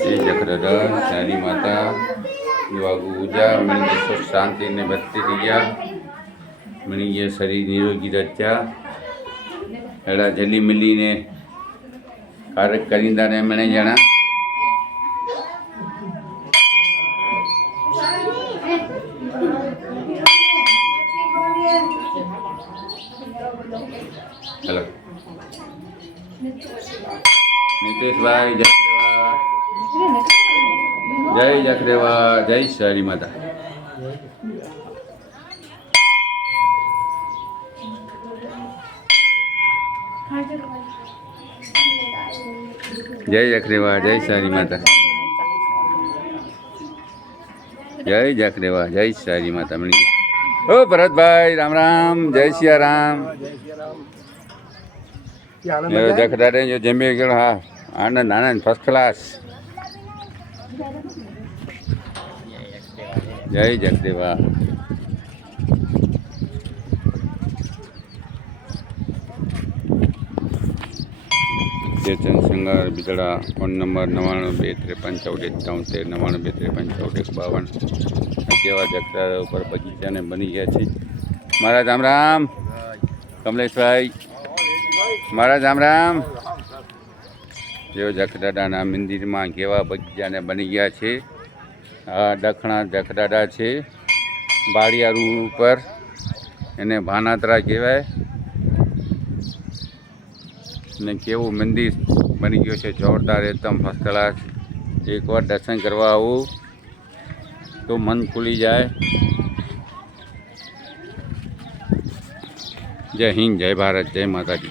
जय जखदादा सारी माता युवागु ऊर्जा मणि सुख शांति ने भक्ति दिया मणि ये शरीर निरोगी रचा एड़ा जली मिली ने कार्य करींदा ने मणे जना हेलो नितेश भाई जय जखरेवा जय सारी माता जय जखरेवा जय सारी माता जय जखरेवा जय सारी माता मणि ओ भरत भाई राम राम जय सिया राम जखदादा जो जमे गयो हाँ आनंद आनंद फर्स्ट क्लास जय जगदेवा चेतन संगार बिदड़ा फोन नंबर 99235473 केवा जगदादा ऊपर बगीचा ने बनी गया है महाराज राम राम कमलेश भाई महाराज राम राम जो जखदादा मंदिर में केवा बगीचा ने बनी गया है आ दखणा जखदादा है बाड़ियारू पर एने भानात्रा कहेवाय ने केवू मंदिर बनी गयो है जोरदार एकदम फर्स्ट क्लास एक बार दर्शन करवा आओ तो मन खुली जाए। जय हिंद जय भारत जय माता दी।